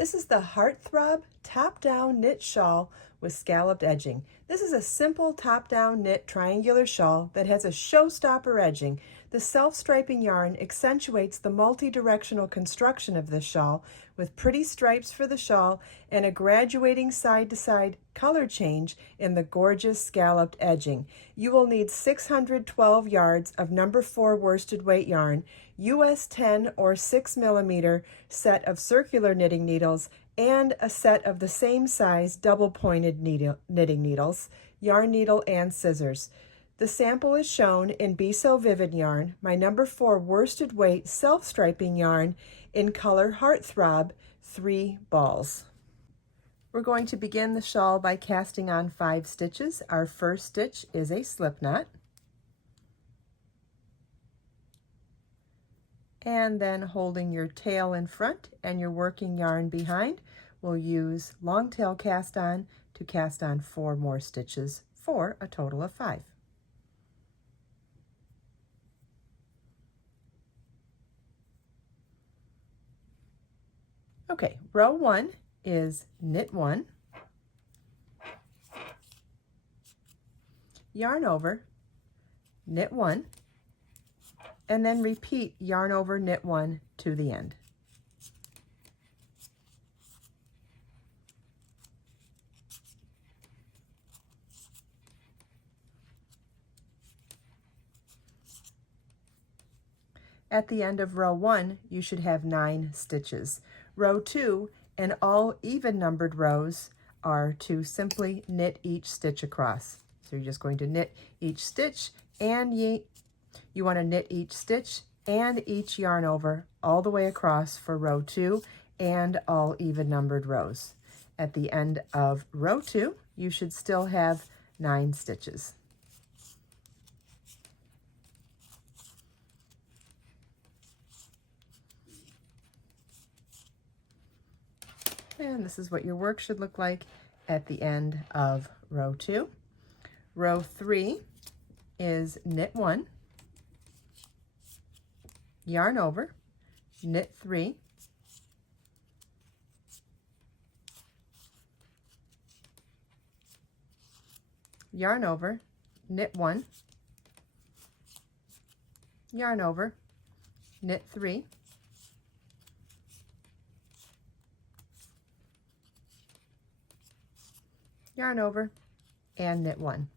This is the Throb top-down knit shawl with scalloped edging. This is a simple top-down knit triangular shawl that has a showstopper edging. The self-striping yarn accentuates the multi-directional construction of this shawl with pretty stripes for the shawl and a graduating side-to-side color change in the gorgeous scalloped edging. You will need 612 yards of number 4 worsted weight yarn, US 10 or 6 millimeter set of circular knitting needles, and a set of the same size double-pointed knitting needles, yarn needle, and scissors. The sample is shown in Be So Vivid yarn, my number 4 worsted weight self-striping yarn in color Throb 3 balls. We're going to begin the shawl by casting on 5 stitches. Our first stitch is a slip knot. And then holding your tail in front and your working yarn behind, we'll use long tail cast on to cast on 4 more stitches for a total of 5. Okay, row 1 is knit 1, yarn over, knit 1, and then repeat yarn over, knit 1 to the end. At the end of row 1, you should have 9 stitches. Row 2 and all even numbered rows are to simply knit each stitch across. So you're just going to knit each stitch, and you want to knit each stitch and each yarn over all the way across for row 2 and all even numbered rows. At the end of row 2, you should still have 9 stitches. And this is what your work should look like at the end of row 2. Row 3 is knit 1, yarn over, knit 3, yarn over, knit 1, yarn over, knit 3, yarn over, and knit 1.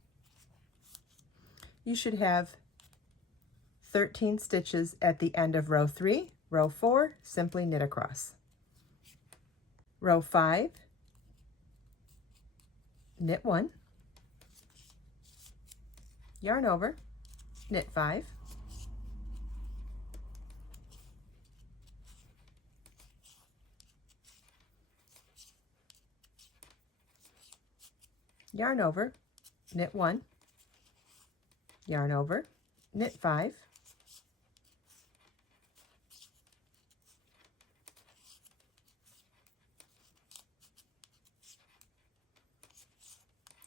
You should have 13 stitches at the end of row 3. Row 4, simply knit across. Row 5, knit 1, yarn over, knit 5, yarn over, knit 1, yarn over, knit 5,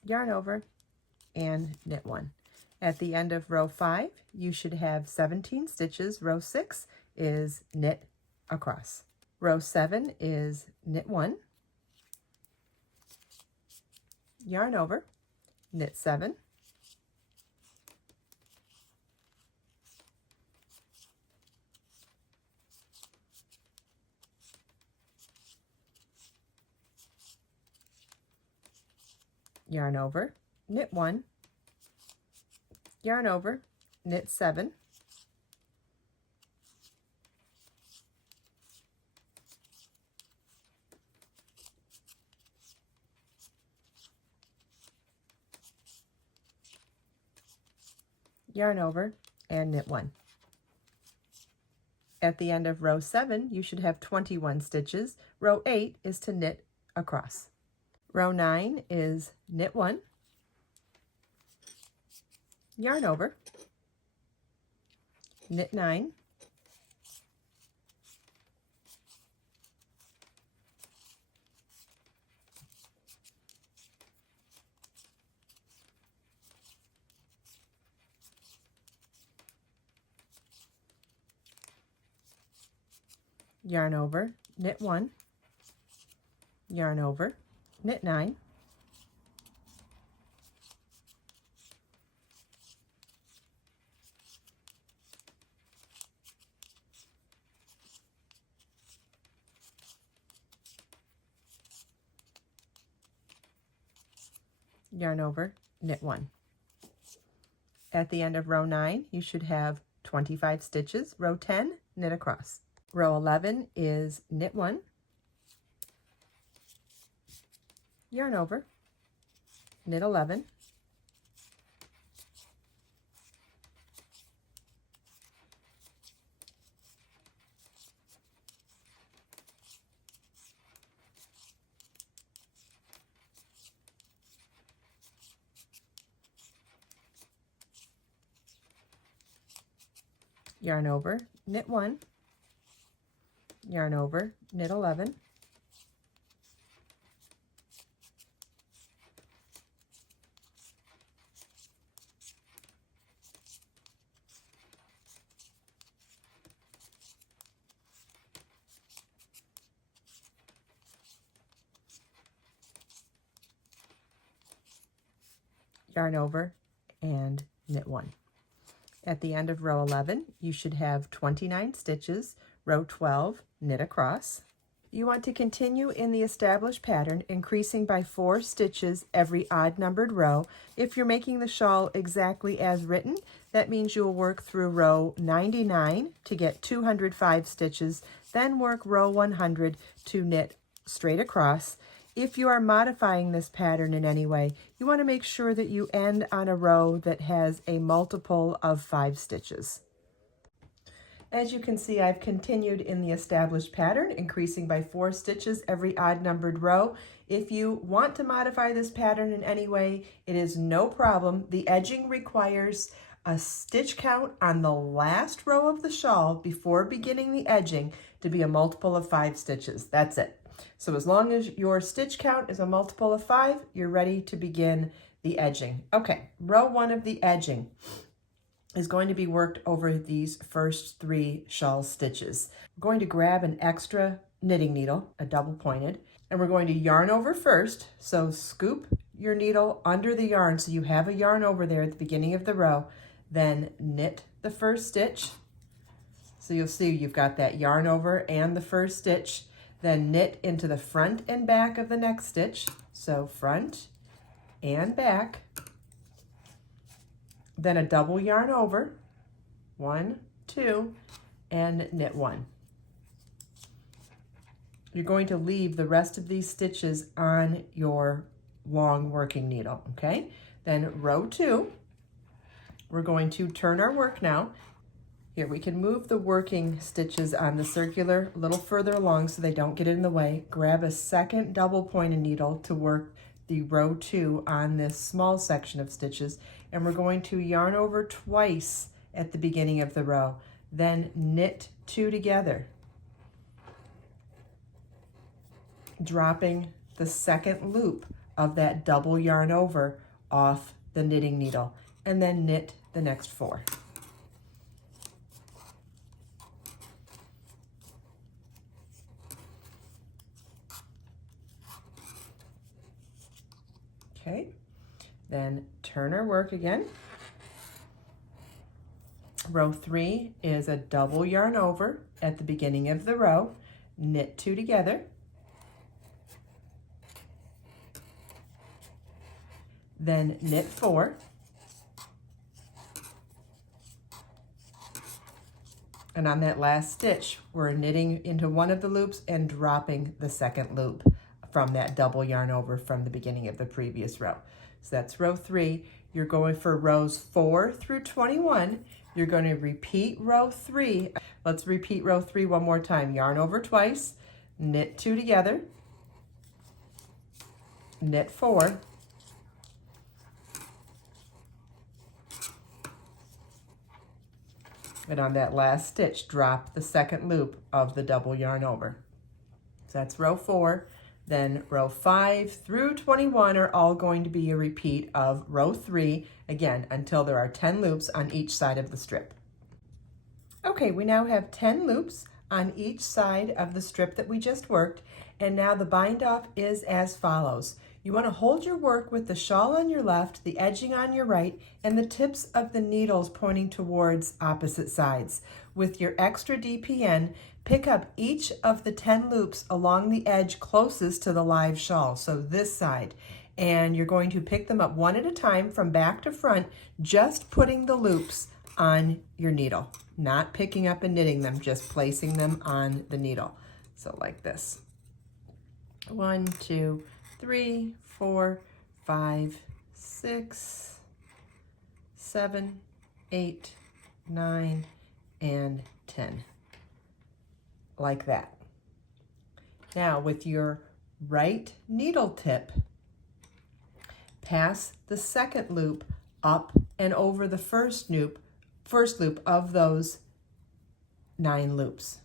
yarn over, and knit 1. At the end of row 5, you should have 17 stitches. Row 6 is knit across. Row 7 is knit 1, yarn over, knit 7, yarn over, knit 1, yarn over, knit 7, yarn over, and knit 1. At the end of row 7, you should have 21 stitches. Row 8 is to knit across. Row 9 is knit 1, yarn over, knit 9, yarn over, knit 1, yarn over, knit 9, yarn over, knit 1. At the end of row 9, you should have 25 stitches. Row 10, knit across. Row 11 is knit 1, yarn over, knit 11, yarn over, knit 1, yarn over, knit 11, yarn over, and knit 1. At the end of row 11, you should have 29 stitches. Row 12, knit across. You want to continue in the established pattern, increasing by 4 stitches every odd numbered row. If you're making the shawl exactly as written, that means you'll work through row 99 to get 205 stitches, then work row 100 to knit straight across. If you are modifying this pattern in any way, you want to make sure that you end on a row that has a multiple of 5 stitches. As you can see, I've continued in the established pattern, increasing by 4 stitches every odd numbered row. If you want to modify this pattern in any way, it is no problem. The edging requires a stitch count on the last row of the shawl before beginning the edging to be a multiple of 5 stitches. That's it. So as long as your stitch count is a multiple of 5, you're ready to begin the edging. Okay, row 1 of the edging is going to be worked over these first 3 shawl stitches. We're going to grab an extra knitting needle, a double pointed, and we're going to yarn over first. So scoop your needle under the yarn so you have a yarn over there at the beginning of the row, then knit the first stitch. So you'll see you've got that yarn over and the first stitch, then knit into the front and back of the next stitch. So front and back, then a double yarn over, 1, 2, and knit 1. You're going to leave the rest of these stitches on your long working needle, okay? Then row 2, we're going to turn our work now. Here, we can move the working stitches on the circular a little further along so they don't get in the way. Grab a second double pointed needle to work the row 2 on this small section of stitches, and we're going to yarn over twice at the beginning of the row, then knit 2 together, dropping the second loop of that double yarn over off the knitting needle, and then knit the next 4. Okay, then turn our work again. Row 3 is a double yarn over at the beginning of the row, knit 2 together, then knit 4, and on that last stitch we're knitting into one of the loops and dropping the second loop from that double yarn over from the beginning of the previous row. So that's row 3. You're going for rows 4 through 21. You're going to repeat row 3. Let's repeat row 3 one more time. Yarn over twice, knit 2 together, knit 4, and on that last stitch, drop the second loop of the double yarn over. So that's row 4. Then row 5 through 21 are all going to be a repeat of row 3, again, until there are 10 loops on each side of the strip. Okay, we now have 10 loops on each side of the strip that we just worked, And now the bind off is as follows. You want to hold your work with the shawl on your left, the edging on your right, and the tips of the needles pointing towards opposite sides. With your extra DPN, pick up each of the 10 loops along the edge closest to the live shawl, so this side. And you're going to pick them up one at a time from back to front, just putting the loops on your needle. Not picking up and knitting them, just placing them on the needle. So like this. 1, 2, 3, 4, 5, 6, 7, 8, 9, and 10. Like that. Now with your right needle tip, pass the second loop up and over the first loop of those 9 loops.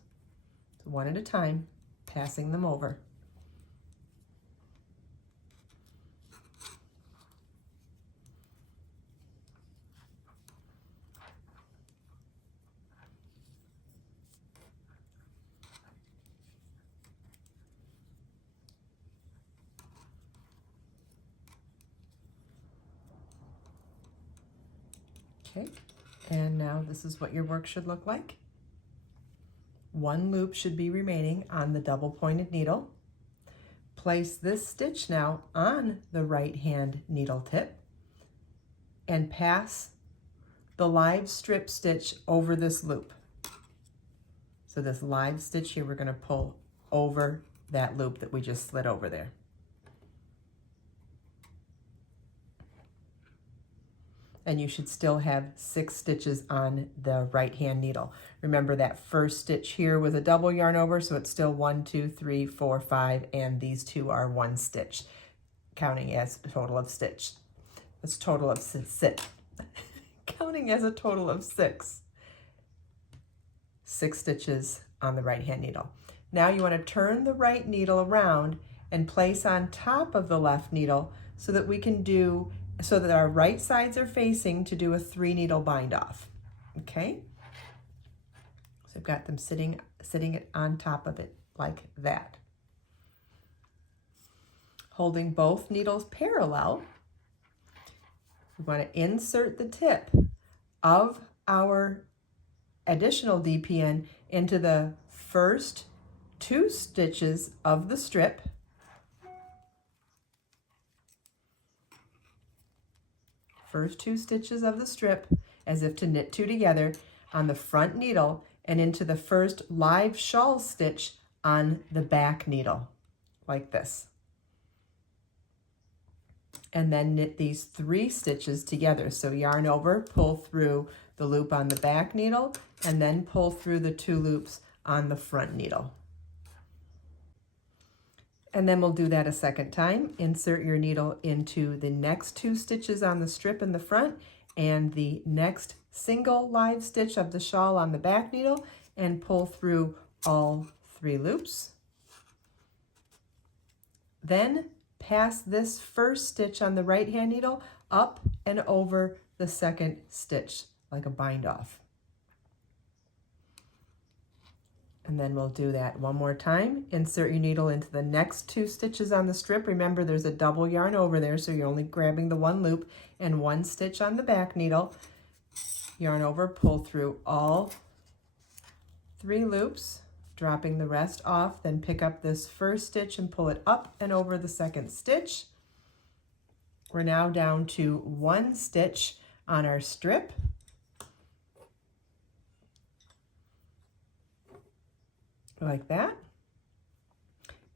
So one at a time, passing them over. Okay, and now this is what your work should look like. 1 loop should be remaining on the double pointed needle. Place this stitch now on the right hand needle tip and pass the live strip stitch over this loop. So this live stitch here, we're going to pull over that loop that we just slid over there. And you should still have 6 stitches on the right hand needle. Remember that first stitch here was a double yarn over, so it's still 1, 2, 3, 4, 5, and these 2 are 1 stitch, counting as a total of stitch. It's total of 6. Counting as a total of 6. 6 stitches on the right hand needle. Now you want to turn the right needle around and place on top of the left needle so that we can do so that our right sides are facing to do a 3 needle bind off. Okay? So I've got them sitting it on top of it like that. Holding both needles parallel, we want to insert the tip of our additional DPN into the first 2 stitches of the strip. First 2 stitches of the strip, as if to knit 2 together on the front needle, and into the first live shawl stitch on the back needle, like this. And then knit these 3 stitches together. So yarn over, pull through the loop on the back needle, and then pull through the 2 loops on the front needle. And then we'll do that a second time. Insert your needle into the next 2 stitches on the strip in the front and the next single live stitch of the shawl on the back needle, and pull through all 3 loops. Then pass this first stitch on the right hand needle up and over the second stitch like a bind off. And then we'll do that one more time. Insert your needle into the next 2 stitches on the strip. Remember, there's a double yarn over there, so you're only grabbing the 1 loop and 1 stitch on the back needle. Yarn over, pull through all 3 loops, dropping the rest off, then pick up this first stitch and pull it up and over the second stitch. We're now down to 1 stitch on our strip. Like that.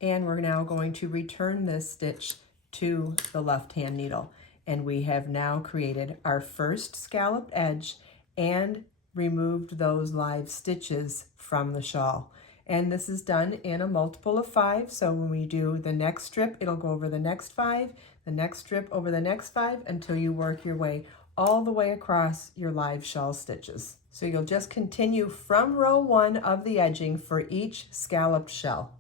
And we're now going to return this stitch to the left hand needle. And we have now created our first scalloped edge and removed those live stitches from the shawl. And this is done in a multiple of 5. So when we do the next strip, it'll go over the next 5, the next strip over the next 5, until you work your way all the way across your live shawl stitches. So you'll just continue from row 1 of the edging for each scalloped shell.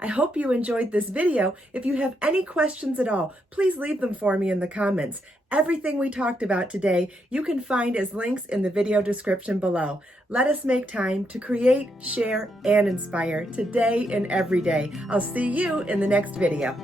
I hope you enjoyed this video. If you have any questions at all, please leave them for me in the comments. Everything we talked about today, you can find as links in the video description below. Let us make time to create, share, and inspire today and every day. I'll see you in the next video.